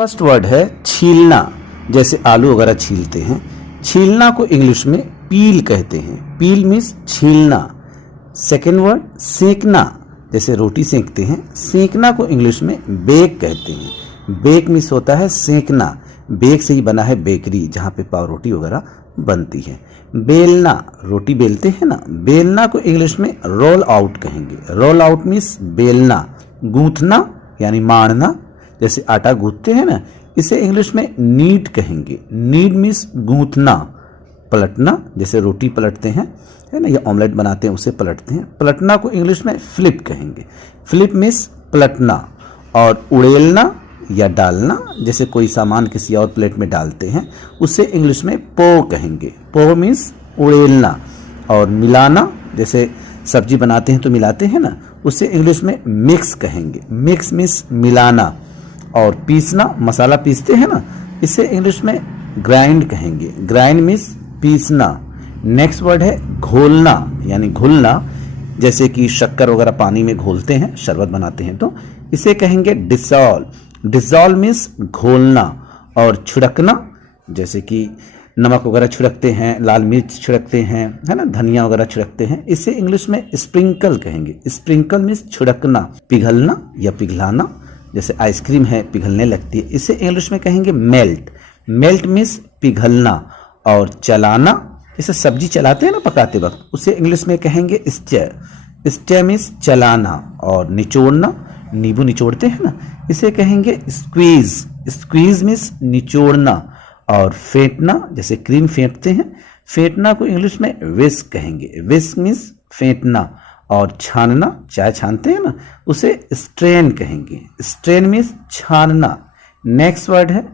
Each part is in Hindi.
फर्स्ट वर्ड है छीलना, जैसे आलू वगैरह छीलते हैं। छीलना को इंग्लिश में पील कहते हैं। पील मीन्स छीलना। सेकेंड वर्ड सेंकना, जैसे रोटी सेंकते हैं। सेंकना को इंग्लिश में बेक कहते हैं। बेक मीन्स होता है सेंकना। बेक से ही बना है बेकरी, जहाँ पे पाव रोटी वगैरह बनती है। बेलना, रोटी बेलते हैं ना, बेलना को इंग्लिश में रोल आउट कहेंगे। रोल आउट मीन्स बेलना। गूंथना यानी मारना, जैसे आटा गूंथते हैं ना, इसे इंग्लिश में नीड कहेंगे। नीड मीन्स गूंथना। पलटना, जैसे रोटी पलटते हैं है ना, या ऑमलेट बनाते हैं उसे पलटते हैं। पलटना को इंग्लिश में फ्लिप कहेंगे। फ्लिप मीन्स पलटना। और उड़ेलना या डालना, जैसे कोई सामान किसी और प्लेट में डालते हैं, उसे इंग्लिश में पो कहेंगे। पो मीन्स उड़ेलना। और मिलाना, जैसे सब्जी बनाते हैं तो मिलाते हैं ना, उसे इंग्लिश में मिक्स कहेंगे। मिक्स मीन्स मिलाना। और पीसना, मसाला पीसते हैं ना, इसे इंग्लिश में ग्राइंड कहेंगे। ग्राइंड मीन्स पीसना। नेक्स्ट वर्ड है घोलना यानी घुलना, जैसे कि शक्कर वगैरह पानी में घोलते हैं, शरबत बनाते हैं, तो इसे कहेंगे डिसॉल्व। Dissolve means घोलना। और छिड़कना, जैसे कि नमक वगैरह छिड़कते हैं, लाल मिर्च छिड़कते हैं, है ना, धनिया वगैरह छिड़कते हैं, इसे इंग्लिश में स्प्रिंकल कहेंगे। स्प्रिंकल मीन्स छिड़कना। पिघलना या पिघलाना, जैसे आइसक्रीम है पिघलने लगती है, इसे इंग्लिश में कहेंगे मेल्ट। मेल्ट मीन्स पिघलना। और चलाना, जैसे सब्जी चलाते हैं ना पकाते वक्त, उसे इंग्लिश में कहेंगे स्टर। स्टर मीन्स चलाना। और निचोड़ना, नींबू निचोड़ते हैं ना, इसे कहेंगे स्क्वीज। Squeeze means निचोड़ना। और फेंटना, जैसे क्रीम फेंटते हैं, फेंटना को इंग्लिश में विस्क कहेंगे। विस्क मीन्स फेंटना। और छानना, चाय छानते हैं ना, उसे स्ट्रेन कहेंगे। स्ट्रेन मीन्स छानना। नेक्स्ट वर्ड है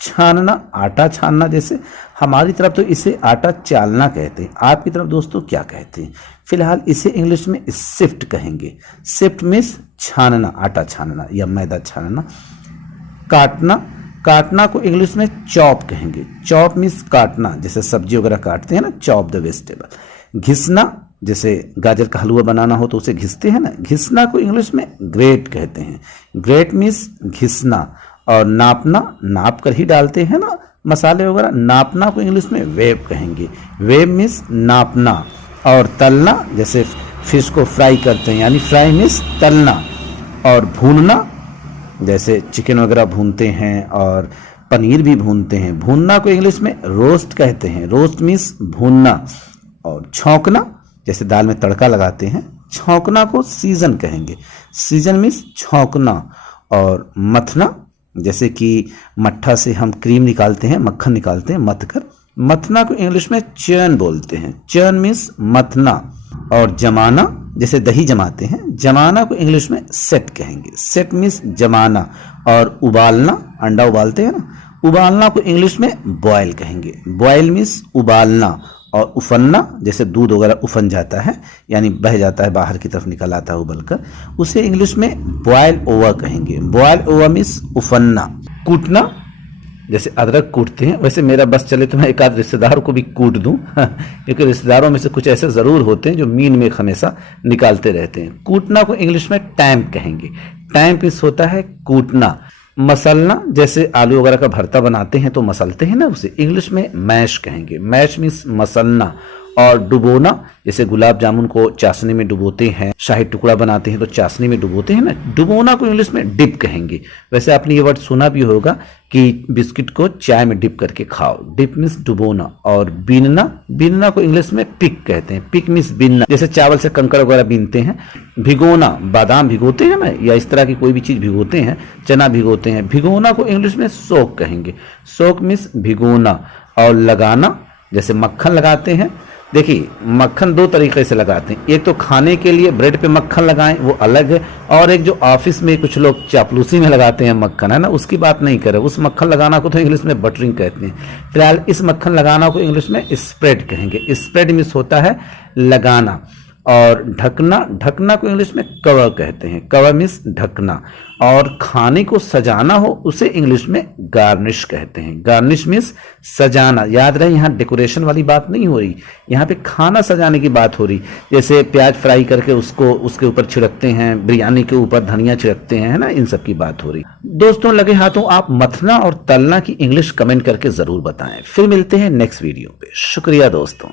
छानना, आटा छानना, जैसे हमारी तरफ तो इसे आटा चालना कहते हैं, आपकी तरफ दोस्तों क्या कहते हैं? फिलहाल इसे इंग्लिश में सिफ्ट कहेंगे। सिफ्ट मीन्स छानना, आटा छानना या मैदा छानना। काटना, काटना को इंग्लिश में चॉप कहेंगे। चॉप मीन्स काटना, जैसे सब्जी वगैरह काटते हैं ना, चॉप द वेजिटेबल। घिसना, जैसे गाजर का हलवा बनाना हो तो उसे घिसते हैं ना, घिसना को इंग्लिश में ग्रेट कहते हैं। ग्रेट मीन्स घिसना। और नापना, नाप कर ही डालते हैं ना मसाले वगैरह, नापना को इंग्लिश में वेव कहेंगे। वेव मीन्स नापना। और तलना, जैसे फिश को फ्राई करते हैं, यानी फ्राई मीन्स तलना। और भूनना, जैसे चिकन वगैरह भूनते हैं और पनीर भी भूनते हैं, भूनना को इंग्लिश में रोस्ट कहते हैं। रोस्ट मीन्स भूनना। और छौंकना, जैसे दाल में तड़का लगाते हैं, छौंकना को सीजन कहेंगे। सीजन मीन्स छौंकना। और मथना, जैसे कि मट्ठा से हम क्रीम निकालते हैं, मक्खन निकालते हैं मथ कर, मथना को इंग्लिश में चर्न बोलते हैं। चर्न मीन्स मथना। और जमाना, जैसे दही जमाते हैं, जमाना को इंग्लिश में सेट कहेंगे। सेट मीन्स जमाना। और उबालना, अंडा उबालते हैं ना, उबालना को इंग्लिश में बॉयल कहेंगे। बॉयल मीन्स उबालना। और उफनना, जैसे दूध वगैरह उफन जाता है, यानी बह जाता है, बाहर की तरफ निकल आता है उबलकर, उसे इंग्लिश में बॉयल ओवर कहेंगे। बॉयल ओवर मीन्स उफनना। कूटना, जैसे अदरक कूटते हैं, वैसे मेरा बस चले तो मैं एक आध रिश्तेदार को भी कूट दूं, क्योंकि रिश्तेदारों में से कुछ ऐसे जरूर होते हैं जो मीन में हमेशा निकालते रहते हैं। कूटना को इंग्लिश में टैम्प कहेंगे। टैम्प मीन्स होता है कूटना। मसलना, जैसे आलू वगैरह का भरता बनाते हैं तो मसलते हैं ना, उसे इंग्लिश में मैश कहेंगे। मैश मीन्स मसलना। और डुबोना, जैसे गुलाब जामुन को चाशनी में डुबोते हैं, शाही टुकड़ा बनाते हैं तो चाशनी में डुबोते हैं ना, डुबोना को इंग्लिश में डिप कहेंगे। वैसे आपने ये वर्ड सुना भी होगा कि बिस्किट को चाय में डिप करके खाओ, डिप मीन्स डुबोना। और बीनना, बीनना को इंग्लिश में पिक कहते हैं। पिक मीन्स बीनना, जैसे चावल से कंकड़ वगैरह बीनते हैं। भिगोना, बादाम भिगोते हैं ना, या इस तरह की कोई भी चीज भिगोते हैं, चना भिगोते हैं, भिगोना को इंग्लिश में सोक कहेंगे। सोक मीन्स भिगोना। और लगाना, जैसे मक्खन लगाते हैं, देखिए मक्खन दो तरीके से लगाते हैं, एक तो खाने के लिए ब्रेड पे मक्खन लगाएं वो अलग है, और एक जो ऑफिस में कुछ लोग चापलूसी में लगाते हैं मक्खन, है ना, उसकी बात नहीं करें। उस मक्खन लगाना को तो इंग्लिश में बटरिंग कहते हैं। फिलहाल इस मक्खन लगाना को इंग्लिश में स्प्रेड कहेंगे। स्प्रेड मीन्स होता है लगाना। और ढकना, ढकना को इंग्लिश में कवर कहते हैं, कवर मीन्स ढकना। और खाने को सजाना हो उसे इंग्लिश में गार्निश कहते हैं, गार्निश मीन्स सजाना। याद रहे यहाँ डेकोरेशन वाली बात नहीं हो रही, यहाँ पे खाना सजाने की बात हो रही। जैसे प्याज फ्राई करके उसको उसके ऊपर छिड़कते हैं, बिरयानी के ऊपर धनिया छिड़कते हैं, है ना, इन सब की बात हो रही। दोस्तों लगे हाथों आप मथना और तलना की इंग्लिश कमेंट करके जरूर बताएं। फिर मिलते हैं नेक्स्ट वीडियो पे। शुक्रिया दोस्तों।